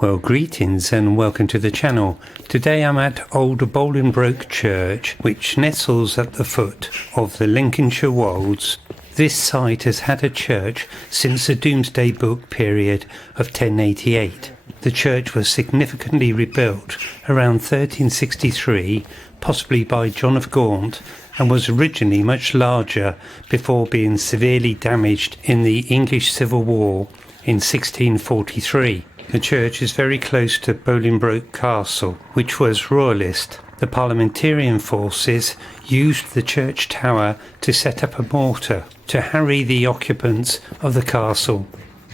Well, greetings and welcome to the channel. Today I'm at Old Bolingbroke Church, which nestles at the foot of the Lincolnshire Wolds. This site has had a church since the Domesday Book period of 1088. The church was significantly rebuilt around 1363, possibly by John of Gaunt, and was originally much larger before being severely damaged in the English Civil War in 1643. The church is very close to Bolingbroke Castle, which was royalist. The parliamentarian forces used the church tower to set up a mortar to harry the occupants of the castle.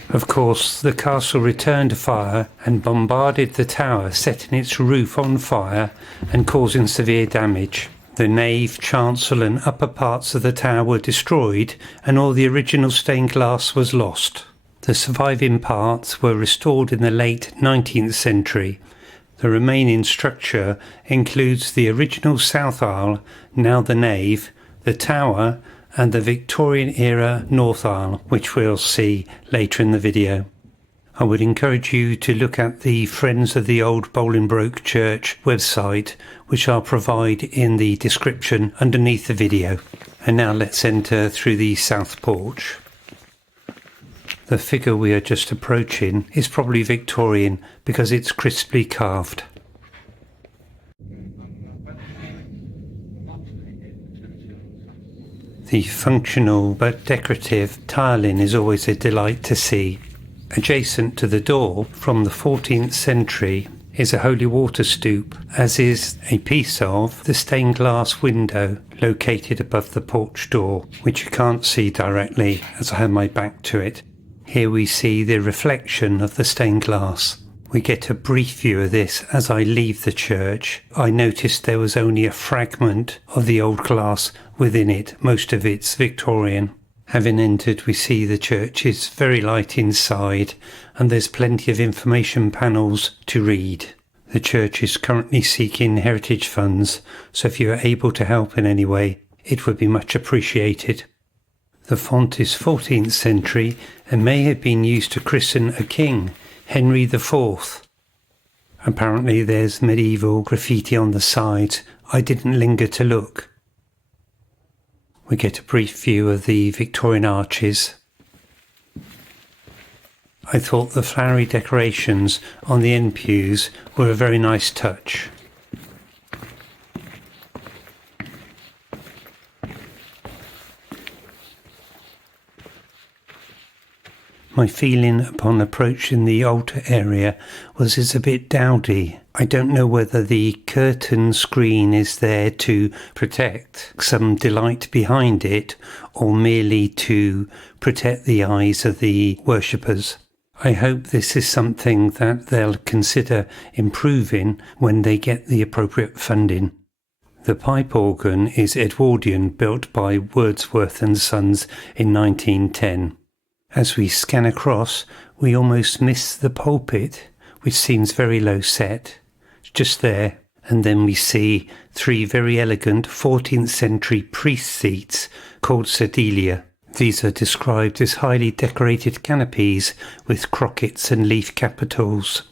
Of course, the castle returned fire and bombarded the tower, setting its roof on fire and causing severe damage. The nave, chancel and upper parts of the tower were destroyed, and all the original stained glass was lost. The surviving parts were restored in the late 19th century. The remaining structure includes the original south aisle, now the nave, the tower, and the Victorian-era north aisle, which we'll see later in the video. I would encourage you to look at the Friends of the Old Bolingbroke Church website, which I'll provide in the description underneath the video. And now let's enter through the south porch. The figure we are just approaching is probably Victorian because it's crisply carved. The functional but decorative tiling is always a delight to see. Adjacent to the door from the 14th century is a holy water stoup, as is a piece of the stained glass window located above the porch door, which you can't see directly as I have my back to it. Here we see the reflection of the stained glass. We get a brief view of this as I leave the church. I noticed there was only a fragment of the old glass within it, most of it's Victorian. Having entered, we see the church is very light inside and there's plenty of information panels to read. The church is currently seeking heritage funds, so if you are able to help in any way, it would be much appreciated. The font is 14th century and may have been used to christen a king, Henry IV. Apparently there's medieval graffiti on the sides. I didn't linger to look. We get a brief view of the Victorian arches. I thought the flowery decorations on the end pews were a very nice touch. My feeling upon approaching the altar area was it's a bit dowdy. I don't know whether the curtain screen is there to protect some delight behind it or merely to protect the eyes of the worshippers. I hope this is something that they'll consider improving when they get the appropriate funding. The pipe organ is Edwardian, built by Wordsworth and Sons in 1910. As we scan across, we almost miss the pulpit, which seems very low set. It's just there. And then we see three very elegant 14th century priest seats called sedilia. These are described as highly decorated canopies with crockets and leaf capitals.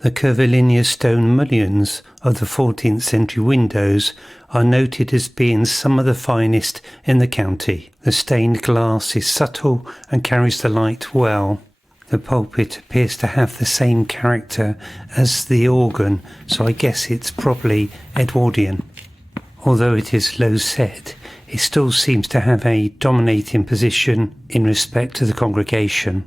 The curvilinear stone mullions of the 14th century windows are noted as being some of the finest in the county. The stained glass is subtle and carries the light well. The pulpit appears to have the same character as the organ, so I guess it's probably Edwardian. Although it is low set, it still seems to have a dominating position in respect to the congregation.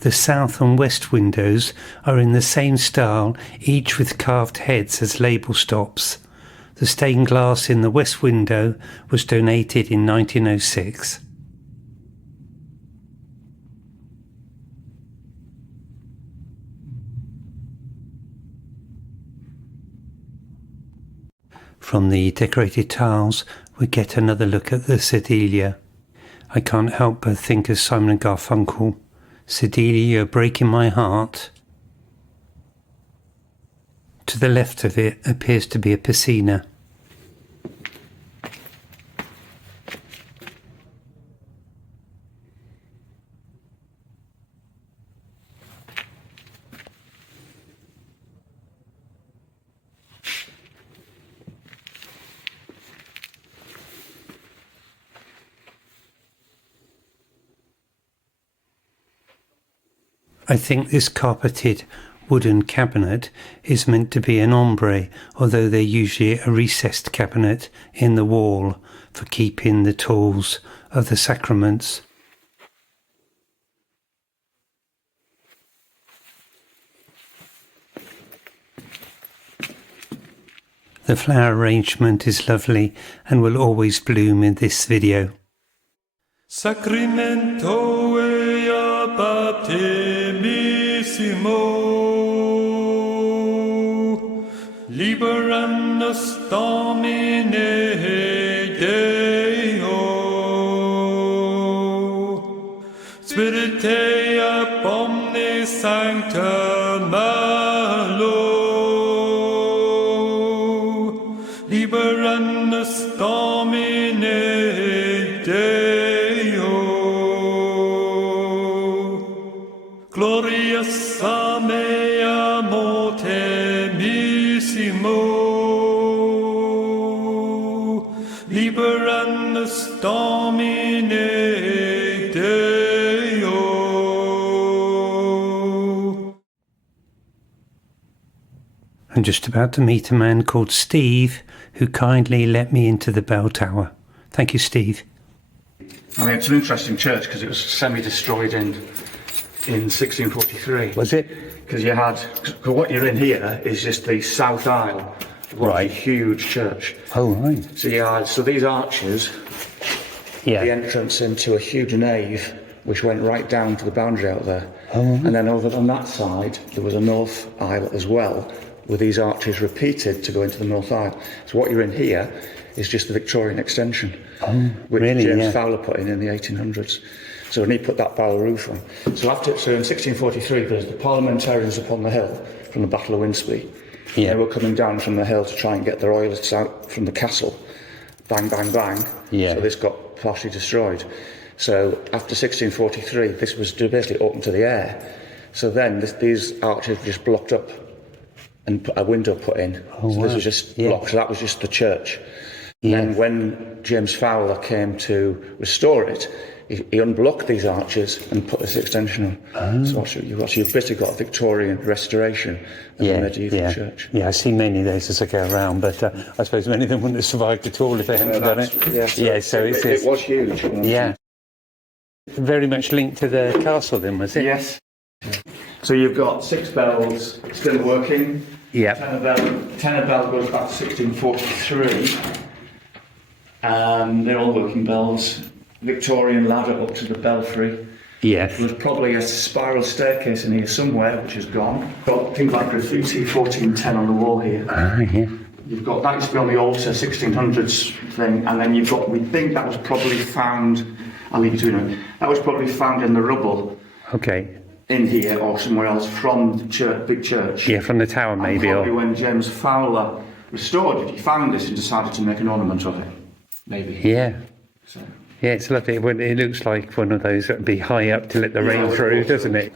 The south and west windows are in the same style, each with carved heads as label stops. The stained glass in the west window was donated in 1906. From the decorated tiles, we get another look at the sedilia. I can't help but think of Simon and Garfunkel. Sedilia, you're breaking my heart. To the left of it appears to be a piscina. I think this carpeted wooden cabinet is meant to be an ombre, although they're usually a recessed cabinet in the wall for keeping the tools of the sacraments. The flower arrangement is lovely and will always bloom in this video. Sacramento ea baptismissimo, liberam nos Domine Deo, Spiritea omne sancta malo, liberam nos Domine Deo. Glorious mea mortemissimo, liberam nos Domine Deo. I'm just about to meet a man called Steve who kindly let me into the bell tower. Thank you, Steve. I mean, it's an interesting church because it was semi-destroyed in 1643. Was it? Because you had, cause what you're in here is just the south aisle of what was a huge church. Oh, right. So you had, so these arches, Yeah. the entrance into a huge nave which went right down to the boundary out there. Oh, right. And then over on that side there was a north aisle as well, with these arches repeated to go into the north aisle. So what you're in here is just the Victorian extension, which really? James Yeah. Fowler put in the 1800s. So when he put that barrel roof on. So in 1643, there's the parliamentarians up on the hill from the Battle of Winsby. Yeah. They were coming down from the hill to try and get the royalists out from the castle. Bang, bang, bang. Yeah. So this got partially destroyed. So after 1643, this was basically open to the air. So then these arches were just blocked up and a window put in. Oh, so wow. this was just Yeah. blocked. So that was just the church. Yeah. And when James Fowler came to restore it, he unblocked these arches and put this extension on. So you've basically got a Victorian restoration of a medieval church. Yeah, I see many of those as I go around, but I suppose many of them wouldn't have survived at all if they hadn't done it. So it was huge. Yeah. Very much linked to the castle then, was it? Yes. So you've got 6 bells still working. Yeah. Tenor bell goes back to 1643. They're all working bells. Victorian ladder up to the belfry. Yes. There's probably a spiral staircase in here somewhere, which is gone. Got things like graffiti 1410 on the wall here. Yeah. You've got that used to be on the altar 1600s thing, and then you've got, we think that was probably found, I'll leave it to you now, that was probably found in the rubble. Okay. In here or somewhere else from the church, big church. Yeah, from the tower maybe. And probably when James Fowler restored it, he found this and decided to make an ornament of it. Maybe. Yeah. So. Yeah, it's lovely. It looks like one of those that would be high up to let the rain through, doesn't it?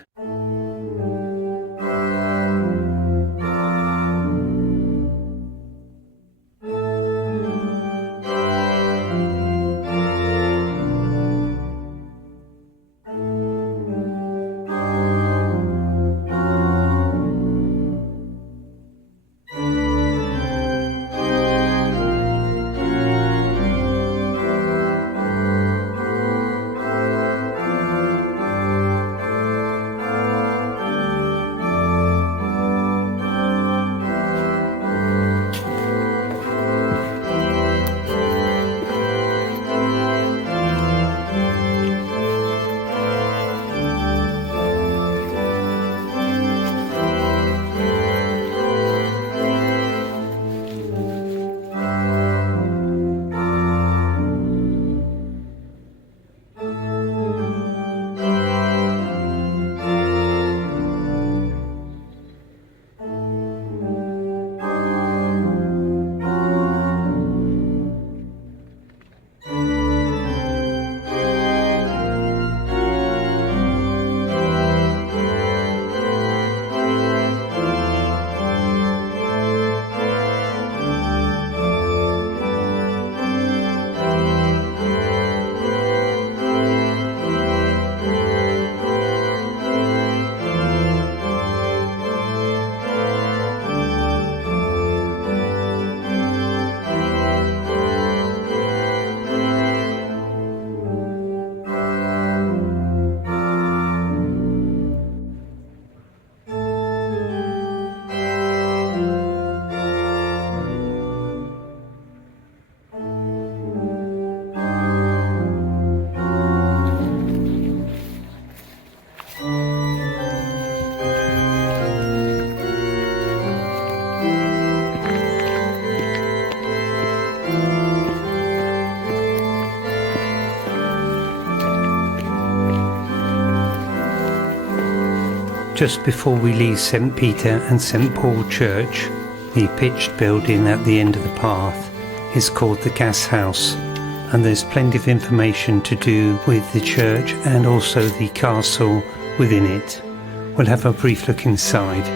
Just before we leave St Peter and St Paul Church, the pitched building at the end of the path is called the Gas House, and there's plenty of information to do with the church and also the castle within it. We'll have a brief look inside.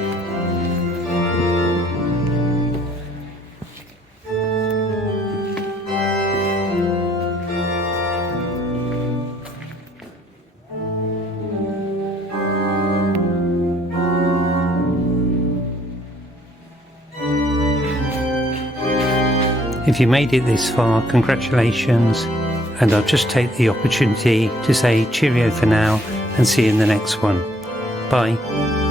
If you made it this far, congratulations, and I'll just take the opportunity to say cheerio for now and see you in the next one. Bye.